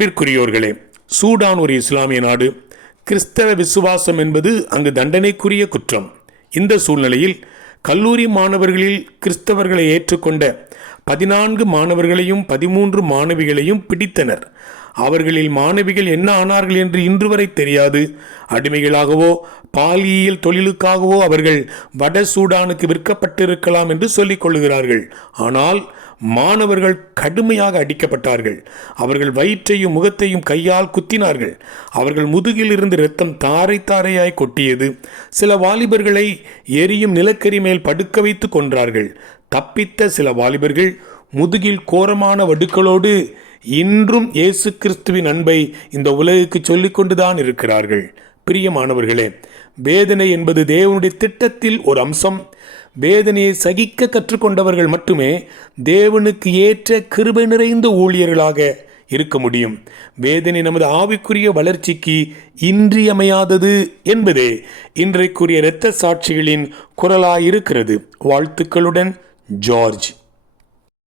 அன்பிற்குரியோர்களே, Sudan ஒரு இஸ்லாமிய நாடு. கிறிஸ்தவ விசுவாசம் என்பது அங்கு தண்டனைக்குரிய குற்றம். இந்த சூழ்நிலையில் கல்லூரி மாணவர்களில் கிறிஸ்தவர்களை ஏற்றுக்கொண்ட 14 மாணவர்களையும் 13 மாணவிகளையும் பிடித்தனர். அவர்களில் மாணவிகள் என்ன ஆனார்கள் என்று இன்று வரை தெரியாது. அடிமைகளாகவோ பாலியல் தொழிலுக்காகவோ அவர்கள் வட சூடானுக்கு விற்கப்பட்டிருக்கலாம் என்று சொல்லிக் கொள்ளுகிறார்கள். ஆனால் மாணவர்கள் கடுமையாக அடிக்கப்பட்டார்கள். அவர்கள் வயிற்றையும் முகத்தையும் கையால் குத்தினார்கள். அவர்கள் முதுகில் இருந்து இரத்தம் தாரை தாரையாய் கொட்டியது. சில வாலிபர்களை எரியும் நிலக்கரி மேல் படுக்க வைத்து கொன்றார்கள். தப்பித்த சில வாலிபர்கள் முதுகில் கோரமான வடுக்களோடு இன்றும் இயேசு கிறிஸ்துவின் அன்பை இந்த உலகுக்கு சொல்லிக் கொண்டுதான் இருக்கிறார்கள். பிரியமானவர்களே, வேதனை என்பது தேவனுடைய திட்டத்தில் ஒரு அம்சம். வேதனையை சகிக்க கற்றுக்கொண்டவர்கள் மட்டுமே தேவனுக்கு ஏற்ற கிருபை நிறைந்த ஊழியர்களாக இருக்க முடியும். வேதனை நமது ஆவிக்குரிய வளர்ச்சிக்கு இன்றியமையாதது என்பதே இன்றைக்குரிய இரத்த சாட்சிகளின் குரலாயிருக்கிறது. வாழ்த்துக்களுடன், ஜார்ஜ்.